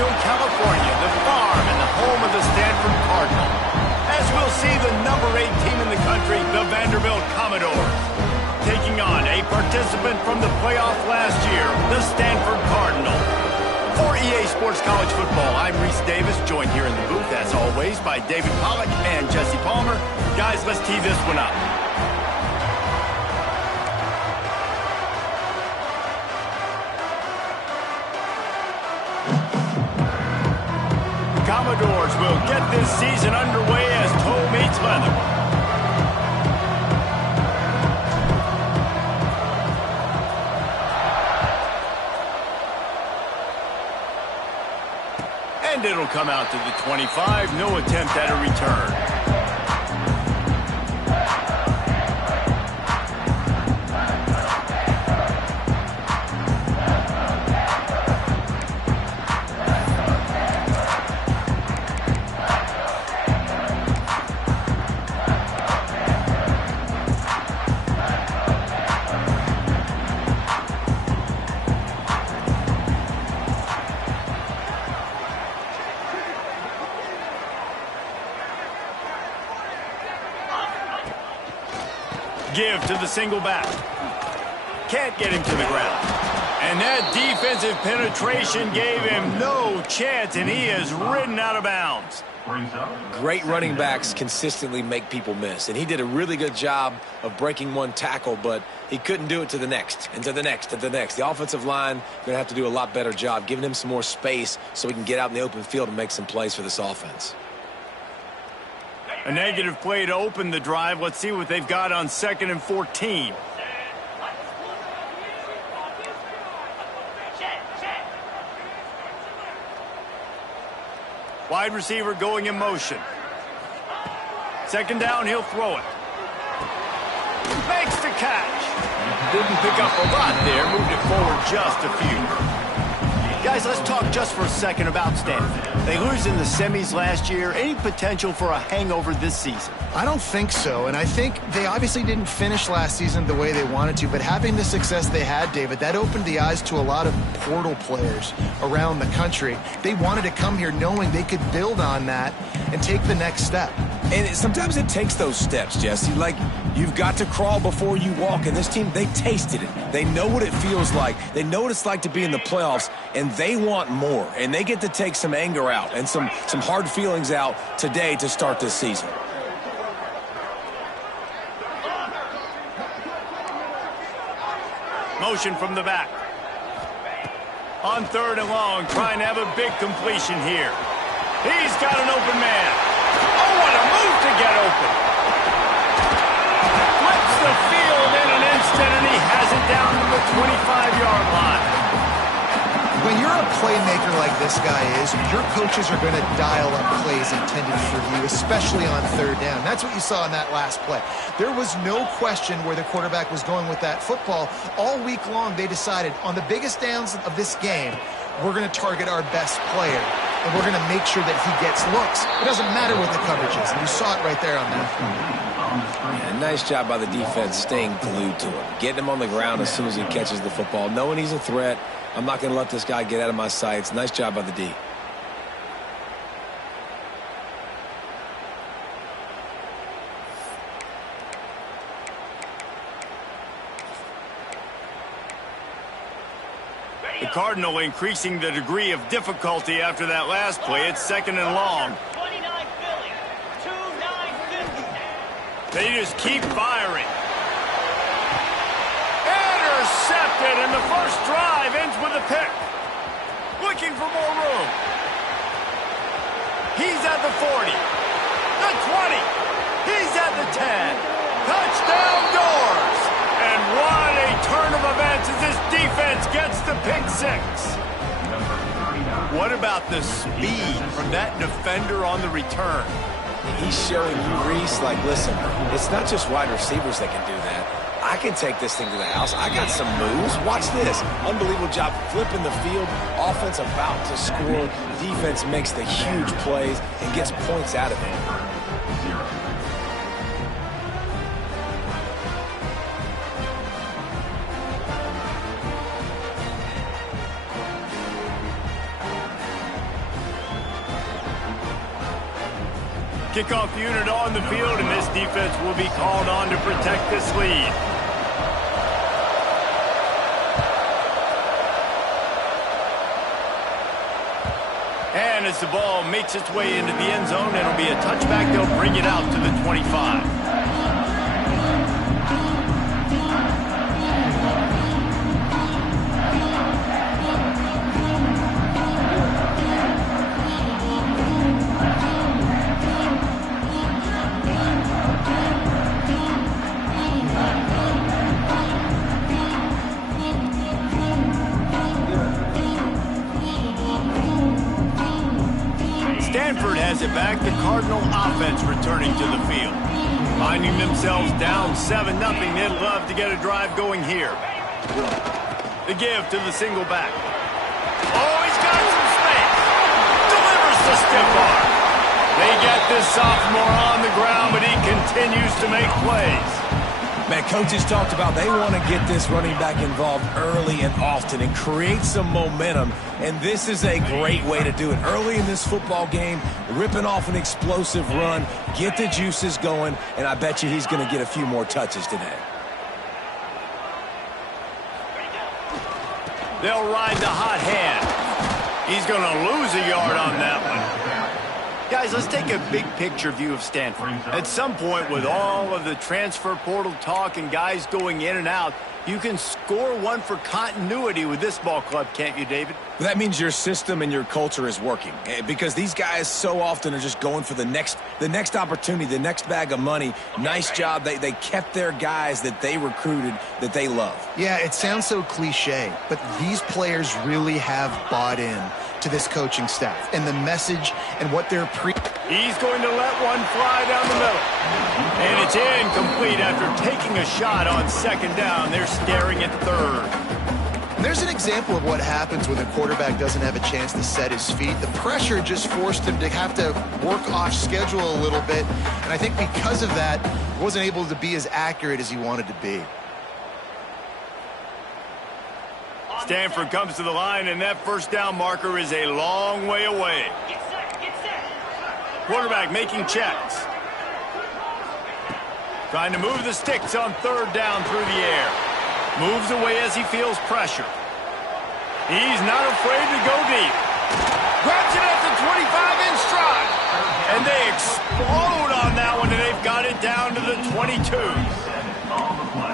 Mountain, California, the farm and the home of the Stanford Cardinal. As we'll see the number 8 team in the country, the Vanderbilt Commodores, taking on a participant from the playoff last year, the Stanford Cardinal. For EA Sports College Football, I'm Reese Davis, joined here in the booth, as always, by David Pollack and Jesse Palmer. Guys, let's tee this one up. Commodores will get this season underway as toe meets leather. And it'll come out to the 25. No attempt at a return. Give to the single back. Can't get him to the ground. And that defensive penetration gave him no chance, and he is ridden out of bounds. Great running backs consistently make people miss, and he did a really good job of breaking one tackle, but he couldn't do it to the next, and to the next, and to the next. The offensive line going to have to do a lot better job, giving him some more space so he can get out in the open field and make some plays for this offense. A negative play to open the drive. Let's see what they've got on 2nd and 14. Wide receiver going in motion. 2nd down, he'll throw it. Makes the catch. Didn't pick up a lot there. Moved it forward just a few. Guys, let's talk just for a second about Stanford. They lose in the semis last year. Any potential for a hangover this season? I don't think so, and I think they obviously didn't finish last season the way they wanted to, but having the success they had, David, that opened the eyes to a lot of portal players around the country. They wanted to come here knowing they could build on that and take the next step. And sometimes it takes those steps, Jesse. Like, you've got to crawl before you walk. And this team, they tasted it. They know what it feels like. They know what it's like to be in the playoffs, and they want more. And they get to take some anger out and some hard feelings out today to start this season. Motion from the back. On 3rd and long, trying to have a big completion here. He's got an open man. Oh, what a move to get open. Flips the field in an instant, and he has it down to the 25-yard line. When you're a playmaker like this guy is, your coaches are going to dial up plays intended for you, especially on 3rd down. That's what you saw in that last play. There was no question where the quarterback was going with that football. All week long, they decided on the biggest downs of this game, we're going to target our best player, and we're going to make sure that he gets looks. It doesn't matter what the coverage is, and you saw it right there on that. Yeah, nice job by the defense staying glued to him, getting him on the ground as soon as he catches the football, knowing he's a threat. I'm not going to let this guy get out of my sights. Nice job by the D. The Cardinal increasing the degree of difficulty after that last play. It's 2nd and long. They just keep firing. Intercepted, and the first drive ends with a pick. Looking for more room. He's at the 40. The 20. He's at the 10. Touchdown Doors. And what a turn of events as this defense gets the pick 6. What about the speed from that defender on the return? He's showing you, Reese, like, listen, it's not just wide receivers that can do that. I can take this thing to the house. I got some moves. Watch this. Unbelievable job flipping the field. Offense about to score. Defense makes the huge plays and gets points out of it. Kickoff unit on the field, and this defense will be called on to protect this lead. And as the ball makes its way into the end zone, it'll be a touchback. They'll bring it out to the 25. Stanford has it back. The Cardinal offense returning to the field. Finding themselves down 7-0. They'd love to get a drive going here. The give to the single back. Oh, he's got some space. Delivers the stiff arm. They get this sophomore on the ground, but he continues to make plays. Man, coaches talked about they want to get this running back involved early and often and create some momentum, and this is a great way to do it. Early in this football game, ripping off an explosive run, get the juices going, and I bet you he's going to get a few more touches today. They'll ride the hot hand. He's going to lose a yard on that one. Guys, let's take a big picture view of Stanford. At some point, with all of the transfer portal talk and guys going in and out, you can score one for continuity with this ball club, can't you, David? That means your system and your culture is working, because these guys so often are just going for the next opportunity, the next bag of money. Nice job. They kept their guys that they recruited that they love. Yeah, it sounds so cliche, but these players really have bought in to this coaching staff and the message and what they're He's going to let one fly down the middle. And it's incomplete after taking a shot on second down. They're staring at third. And there's an example of what happens when the quarterback doesn't have a chance to set his feet. The pressure just forced him to have to work off schedule a little bit. And I think because of that, he wasn't able to be as accurate as he wanted to be. Stanford comes to the line, and that first down marker is a long way away. Quarterback making checks. Trying to move the sticks on third down through the air. Moves away as he feels pressure. He's not afraid to go deep. Grabs it at the 25 in stride. And they explode on that one, and they've got it down to the 22.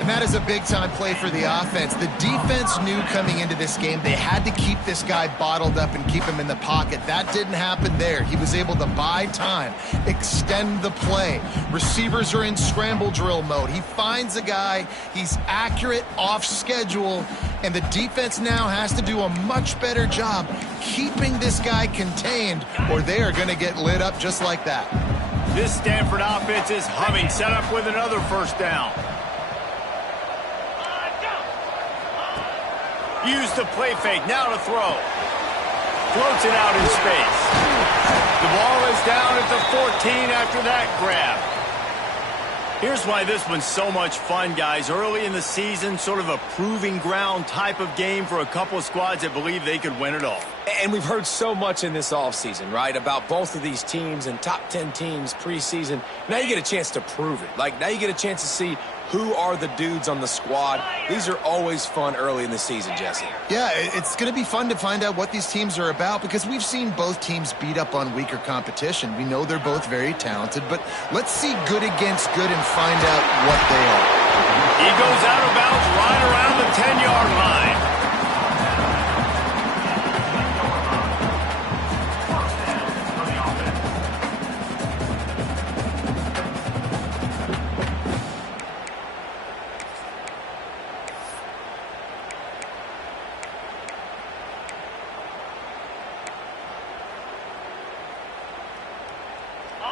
And that is a big-time play for the offense. The defense knew coming into this game they had to keep this guy bottled up and keep him in the pocket. That didn't happen there. He was able to buy time, extend the play. Receivers are in scramble drill mode. He finds a guy. He's accurate, off schedule, and the defense now has to do a much better job keeping this guy contained, or they are going to get lit up just like that. This Stanford offense is humming, set up with another first down. Use the play fake, now to throw. Floats it out in space. The ball is down at the 14 after that grab. Here's why this one's so much fun, guys. Early in the season, sort of a proving ground type of game for a couple of squads that believe they could win it all. And we've heard so much in this offseason, right, about both of these teams and top 10 teams preseason. Now you get a chance to prove it. Like, now you get a chance to see who are the dudes on the squad. These are always fun early in the season, Jesse. Yeah, it's going to be fun to find out what these teams are about because we've seen both teams beat up on weaker competition. We know they're both very talented, but let's see good against good and find out what they are. He goes out of bounds right around the 10-yard line.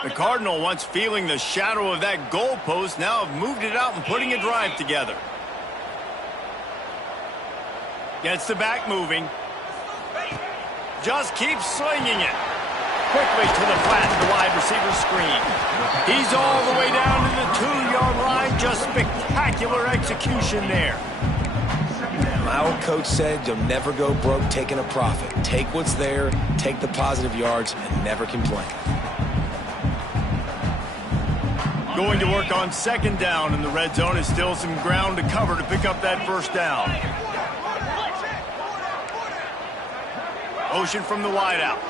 The Cardinal, once feeling the shadow of that goalpost, now have moved it out and putting a drive together. Gets the back moving. Just keeps slinging it. Quickly to the flat, the wide receiver screen. He's all the way down to the 2-yard line. Just spectacular execution there. My old coach said you'll never go broke taking a profit. Take what's there, take the positive yards, and never complain. Going to work on second down in the red zone. Is still some ground to cover to pick up that first down. Motion from the wideout.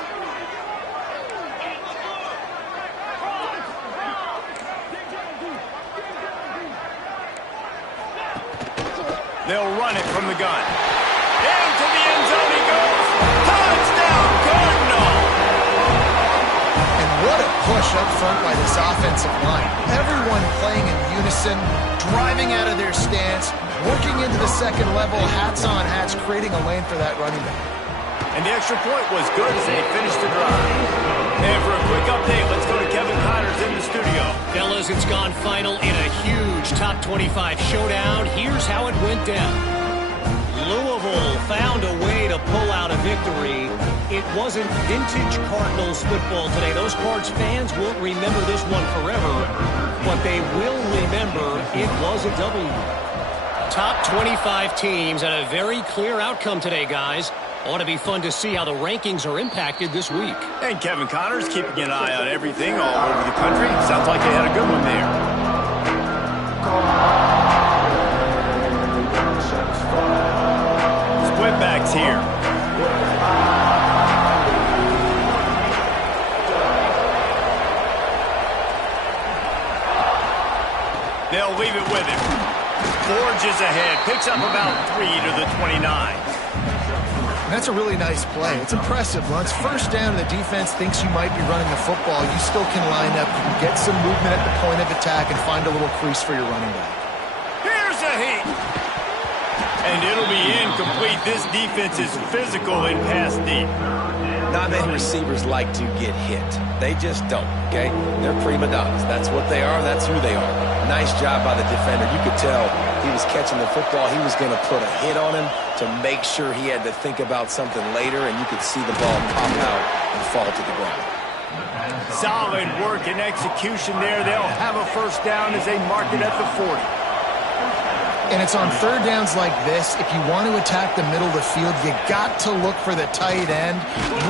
They'll run it from the gun. Into the end zone he goes. Touchdown, Cardinal! And what a push up front by this offensive line. Everyone playing in unison, driving out of their stance, working into the second level, hats on hats, creating a lane for that running back. And the extra point was good as they finished the drive. And for a quick update, let's go to Kevin Connors in the studio. Fellas, it's gone final in a huge top 25 showdown. Here's how it went down. Louisville found a way to pull out a victory. It wasn't vintage Cardinals football today. Those Cards fans won't remember this one forever, but they will remember it was a W. Top 25 teams and a very clear outcome today, guys. Ought to be fun to see how the rankings are impacted this week. And Kevin Connors keeping an eye on everything all over the country. Sounds like they had a good one there. Split backs here. They'll leave it with him. Forges ahead. Picks up about 3 to the 29. That's a really nice play. It's impressive. Once first down and the defense thinks you might be running the football, you still can line up, you can get some movement at the point of attack and find a little crease for your running back. Here's a heat. And it'll be incomplete. This defense is physical in pass deep. Not many receivers like to get hit. They just don't, okay? They're prima donnas. That's what they are. That's who they are. Nice job by the defender. You could tell he was catching the football. He was going to put a hit on him to make sure he had to think about something later, and you could see the ball pop out and fall to the ground. Solid work and execution there. They'll have a first down as they mark it at the 40. And it's on third downs like this. If you want to attack the middle of the field, you got to look for the tight end.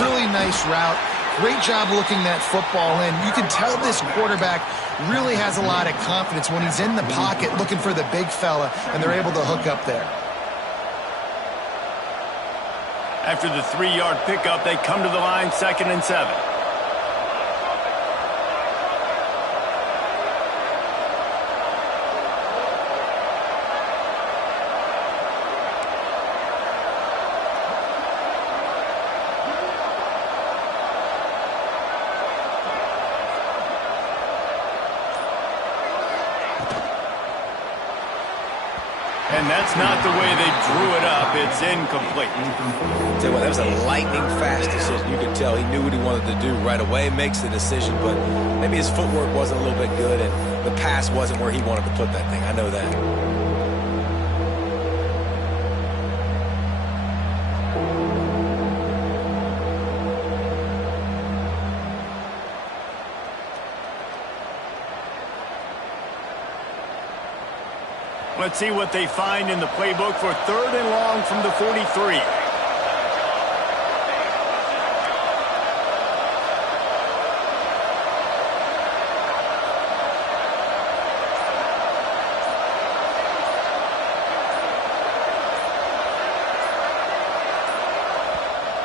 Really nice route. Great job looking that football in. You can tell this quarterback really has a lot of confidence when he's in the pocket looking for the big fella, and they're able to hook up there. After the 3-yard pickup, they come to the line, 2nd and 7. And that's not the way they drew it up. It's incomplete. Tell you what, that was a lightning-fast decision. You could tell he knew what he wanted to do right away, makes the decision, but maybe his footwork wasn't a little bit good, and the pass wasn't where he wanted to put that thing. I know that. Let's see what they find in the playbook for 3rd and long from the 43.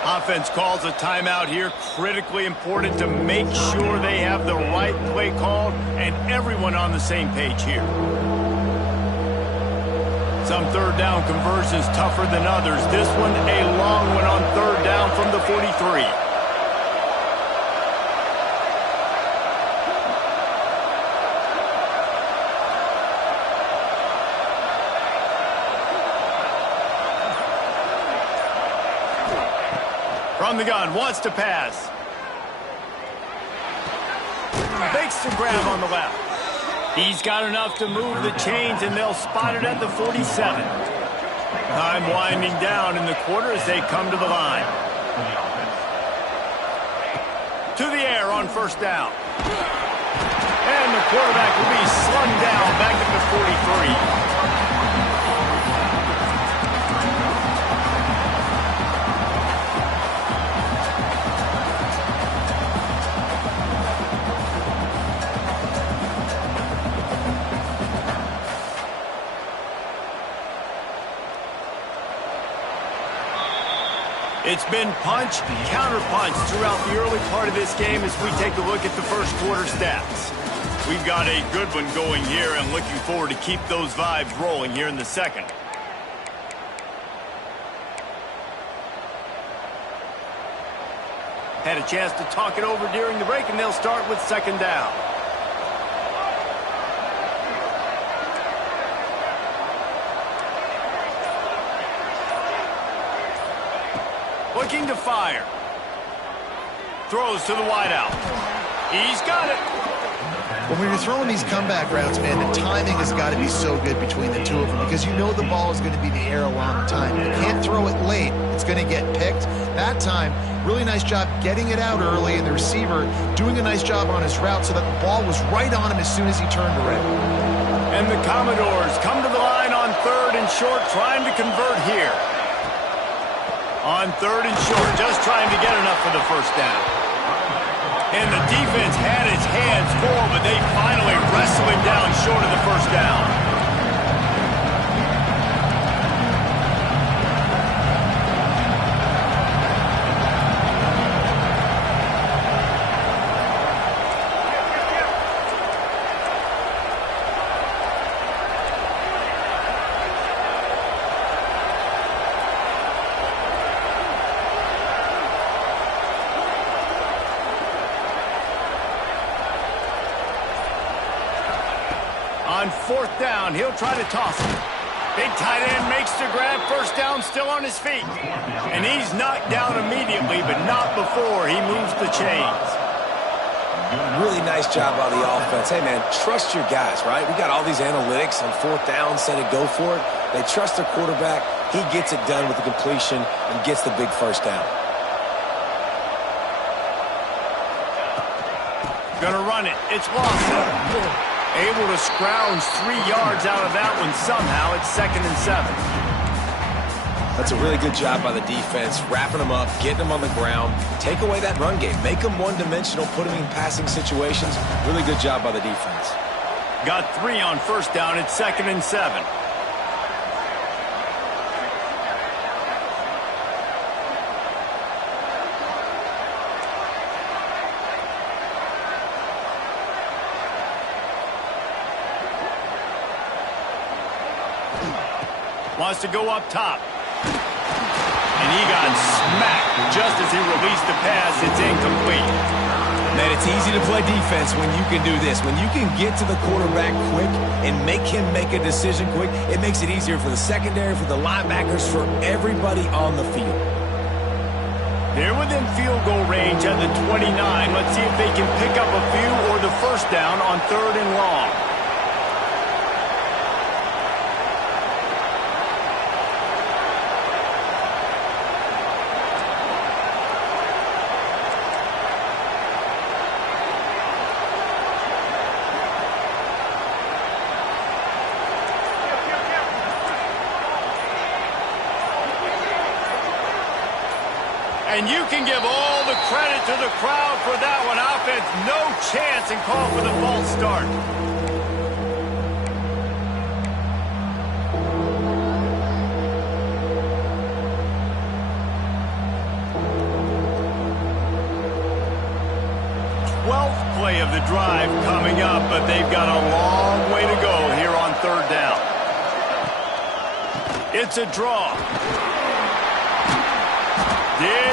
Offense calls a timeout here. Critically important to make sure they have the right play called and everyone on the same page here. Some third down conversions tougher than others. This one a long one on 3rd down from the 43. From the gun, wants to pass. Makes the grab on the left. He's got enough to move the chains, and they'll spot it at the 47. Time winding down in the quarter as they come to the line. To the air on 1st down. And the quarterback will be slung down back at the 43. It's been punch, counter-punch throughout the early part of this game as we take a look at the first quarter stats. We've got a good one going here and looking forward to keep those vibes rolling here in the second. Had a chance to talk it over during the break, and they'll start with second down. Looking to fire. Throws to the wideout. He's got it. Well, when you're throwing these comeback routes, man, the timing has got to be so good between the two of them because you know the ball is going to be in the air a long time. You can't throw it late. It's going to get picked. That time, really nice job getting it out early, and the receiver doing a nice job on his route so that the ball was right on him as soon as he turned around. And the Commodores come to the line on third and short, trying to convert here. On third and short, just trying to get enough for the first down. And the defense had its hands full, but they finally wrestle him down short of the first down. On fourth down, he'll try to toss it. Big tight end makes the grab. First down, still on his feet. And he's knocked down immediately, but not before he moves the chains. Really nice job by the offense. Hey, man, trust your guys, right? We got all these analytics on fourth down, set it, go for it. They trust their quarterback. He gets it done with the completion and gets the big first down. Gonna run it. It's Lawson. Able to scrounge 3 yards out of that one somehow. It's 2nd and 7. That's a really good job by the defense, wrapping them up, getting them on the ground. Take away that run game. Make them one-dimensional, put them in passing situations. Really good job by the defense. Got 3 on first down. It's 2nd and 7. Wants to go up top. And he got smacked just as he released the pass. It's incomplete. Man, it's easy to play defense when you can do this. When you can get to the quarterback quick and make him make a decision quick, it makes it easier for the secondary, for the linebackers, for everybody on the field. They're within field goal range at the 29. Let's see if they can pick up a few or the first down on third and long. And you can give all the credit to the crowd for that one. Offense, no chance, and call for the false start. Play of the drive coming up, but they've got a long way to go here on third down. It's a draw. Yeah.